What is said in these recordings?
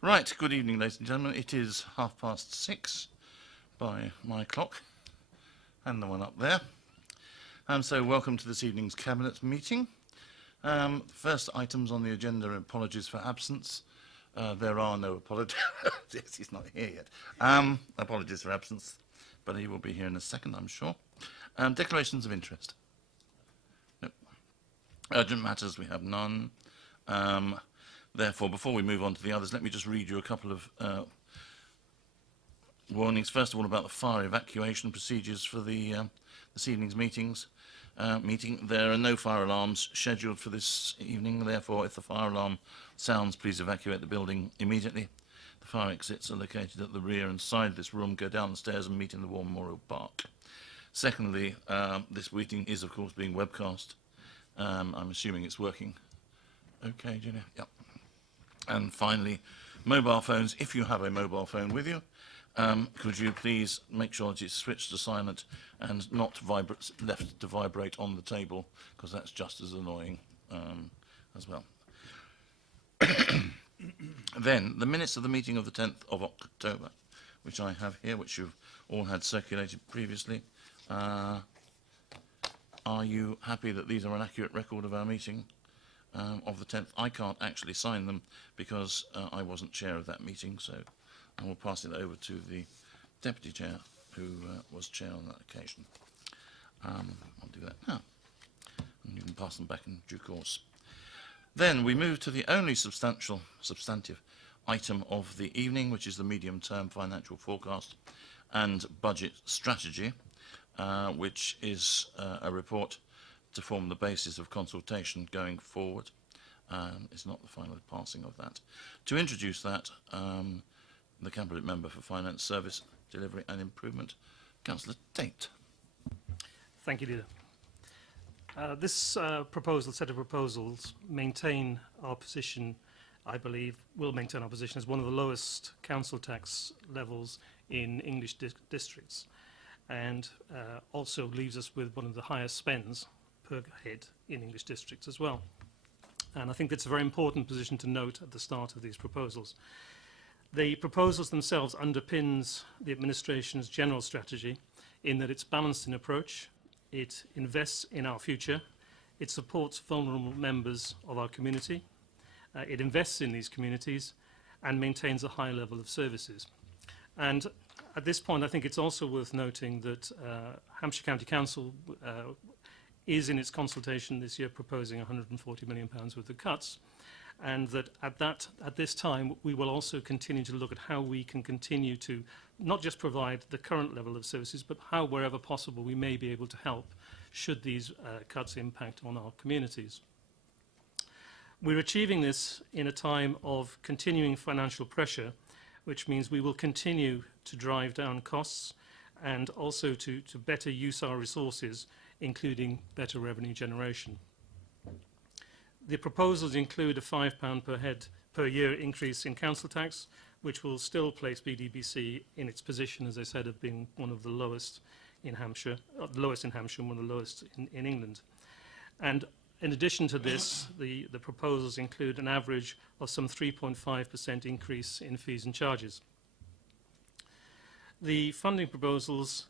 Right, good evening, ladies and gentlemen. It is 6:30 by my clock, and the one up there. So welcome to this evening's Cabinet meeting. First items on the agenda, apologies for absence. There are no apologies. Yes, he's not here yet. Apologies for absence, but he will be here in a second, I'm sure. Declarations of interest. Nope. Urgent matters, we have none. Therefore, before we move on to the others, let me just read you a couple of warnings. First of all, about the fire evacuation procedures for this evening's meeting. There are no fire alarms scheduled for this evening. Therefore, if the fire alarm sounds, please evacuate the building immediately. The fire exits are located at the rear and side of this room. Go down the stairs and meet in the War Memorial Park. Secondly, this meeting is, of course, being webcast. I'm assuming it's working. Okay, Julia? Yep. And finally, mobile phones. If you have a mobile phone with you, could you please make sure that it's switched to silent and not left to vibrate on the table, because that's just as annoying as well. Then, the minutes of the meeting of the 10th of October, which I have here, which you've all had circulated previously. Are you happy that these are an accurate record of our meeting of the 10th? I can't actually sign them because I wasn't chair of that meeting, so I will pass it over to the deputy chair who was chair on that occasion. I'll do that now, and you can pass them back in due course. Then we move to the only substantive item of the evening, which is the medium-term financial forecast and budget strategy, which is a report to form the basis of consultation going forward. It's not the final passing of that. To introduce that, the Cabinet Member for Finance Service Delivery and Improvement, Councillor Tate. Thank you, Leader. This set of proposals maintain our position, I believe, will maintain our position as one of the lowest council tax levels in English districts, and also leaves us with one of the highest spends per head in English districts as well. And I think it's a very important position to note at the start of these proposals. The proposals themselves underpins the administration's general strategy in that it's balanced in approach, it invests in our future, it supports vulnerable members of our community, it invests in these communities and maintains a high level of services. And at this point, I think it's also worth noting that Hampshire County Council is in its consultation this year proposing £140 million worth of cuts, and that at this time we will also continue to look at how we can continue to not just provide the current level of services, but how, wherever possible, we may be able to help should these cuts impact on our communities. We're achieving this in a time of continuing financial pressure, which means we will continue to drive down costs and also to better use our resources, including better revenue generation. The proposals include a £5 per head per year increase in council tax, which will still place BDBC in its position, as I said, of being one of the lowest in Hampshire, and one of the lowest in England. And in addition to this, the proposals include an average of some 3.5% increase in fees and charges. The funding proposals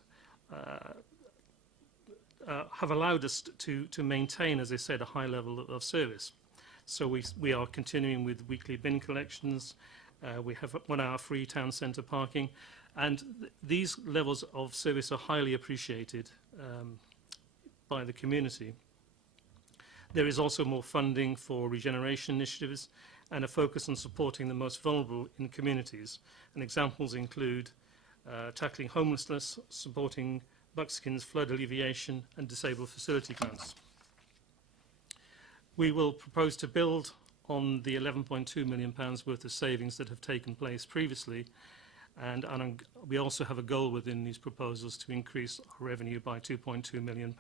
have allowed us to maintain, as I said, a high level of service. So we are continuing with weekly bin collections, we have 1 hour free town centre parking, and these levels of service are highly appreciated by the community. There is also more funding for regeneration initiatives and a focus on supporting the most vulnerable in communities. And examples include tackling homelessness, supporting Buckskins flood alleviation and disabled facility grants. We will propose to build on the £11.2 million worth of savings that have taken place previously, and we also have a goal within these proposals to increase our revenue by £2.2 million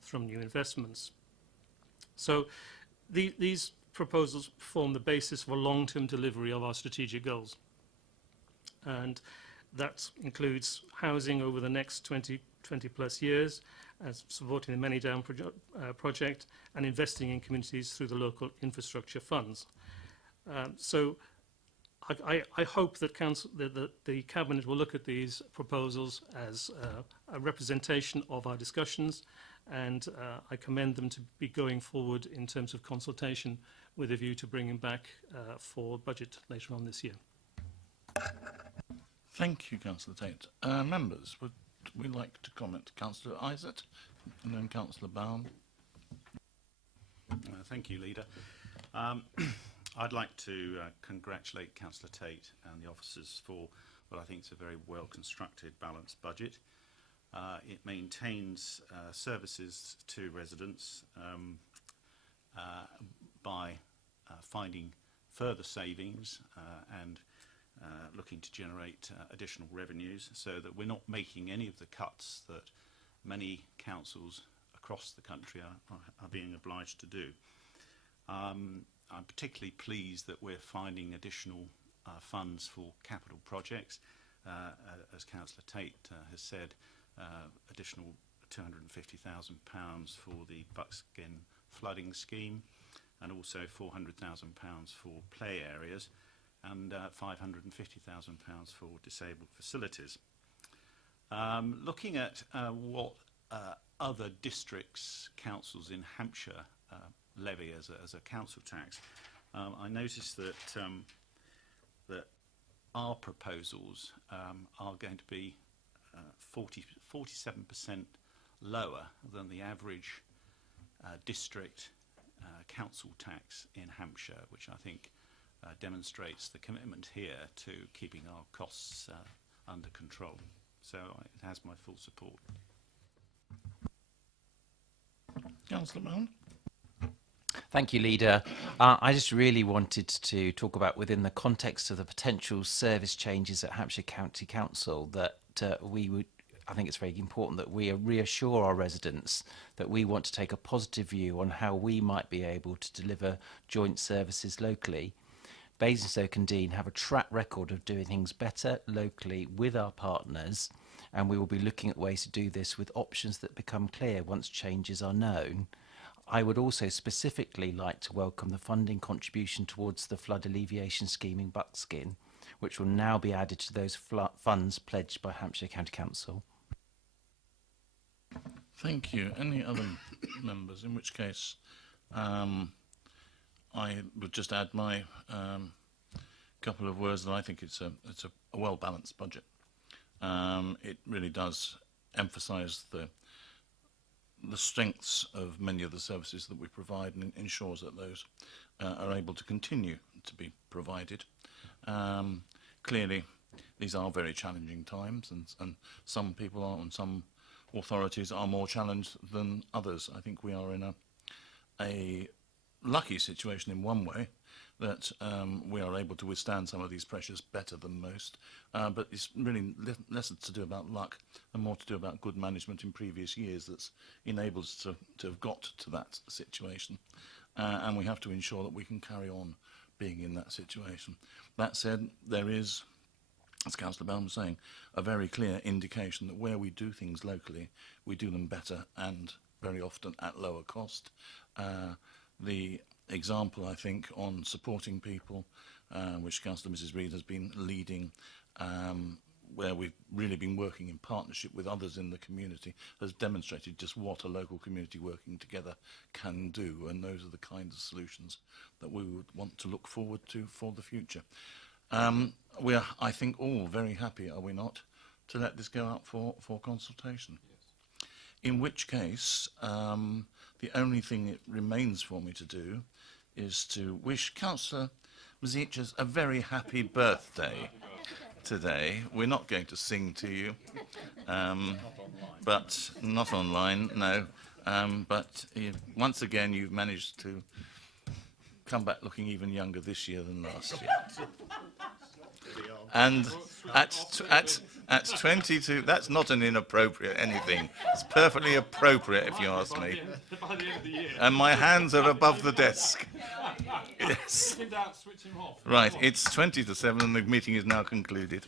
from new investments. So these proposals form the basis for long-term delivery of our strategic goals, and that includes housing over the next 20 plus years, as supporting the Many Down project and investing in communities through the local infrastructure funds. So I hope that the Cabinet will look at these proposals as a representation of our discussions, and I commend them to be going forward in terms of consultation with a view to bringing back for budget later on this year. Thank you, Councillor Tate. Members, would we like to comment? Councillor Isett and then Councillor Bound. Thank you, Leader. I'd like to congratulate Councillor Tate and the officers for what I think is a very well-constructed, balanced budget. It maintains services to residents by finding further savings and looking to generate additional revenues, so that we're not making any of the cuts that many councils across the country are being obliged to do. I'm particularly pleased that we're finding additional funds for capital projects. As Councillor Tate has said, additional £250,000 for the Buckskin flooding scheme, and also £400,000 for play areas, and £550,000 for disabled facilities. Looking at what other districts, councils in Hampshire levy as a council tax, I noticed that that our proposals are going to be 47% lower than the average district council tax in Hampshire, which I think demonstrates the commitment here to keeping our costs under control. So it has my full support. Councillor Bound. Thank you, Leader. I just really wanted to talk about, within the context of the potential service changes at Hampshire County Council, that I think it's very important that we reassure our residents that we want to take a positive view on how we might be able to deliver joint services locally. Basingstoke and Deane have a track record of doing things better locally with our partners, and we will be looking at ways to do this with options that become clear once changes are known. I would also specifically like to welcome the funding contribution towards the flood alleviation scheme in Buckskin, which will now be added to those funds pledged by Hampshire County Council. Thank you. Any other members? In which case, I would just add my couple of words that I think it's a well-balanced budget. It really does emphasise the strengths of many of the services that we provide, and ensures that those are able to continue to be provided. Clearly, these are very challenging times, and some people are, and some authorities are more challenged than others. I think we are in a lucky situation in one way, that we are able to withstand some of these pressures better than most, but it's really less to do about luck and more to do about good management in previous years that's enabled us to have got to that situation, and we have to ensure that we can carry on being in that situation. That said, there is, as Councillor Bell was saying, a very clear indication that where we do things locally, we do them better and very often at lower cost. The example, I think, on supporting people, which Councillor Mrs Reid has been leading, where we've really been working in partnership with others in the community, has demonstrated just what a local community working together can do, and those are the kinds of solutions that we would want to look forward to for the future. We are, I think, all very happy, are we not, to let this go out for consultation? Yes. In which case, the only thing it remains for me to do is to wish Councillor Mzichas a very happy birthday today. We're not going to sing to you, but not online, no. But once again, you've managed to come back looking even younger this year than last year. And at 22, that's not an inappropriate anything. It's perfectly appropriate, if you ask me. And my hands are above the desk. Yes. Right, it's 20 to 7 and the meeting is now concluded.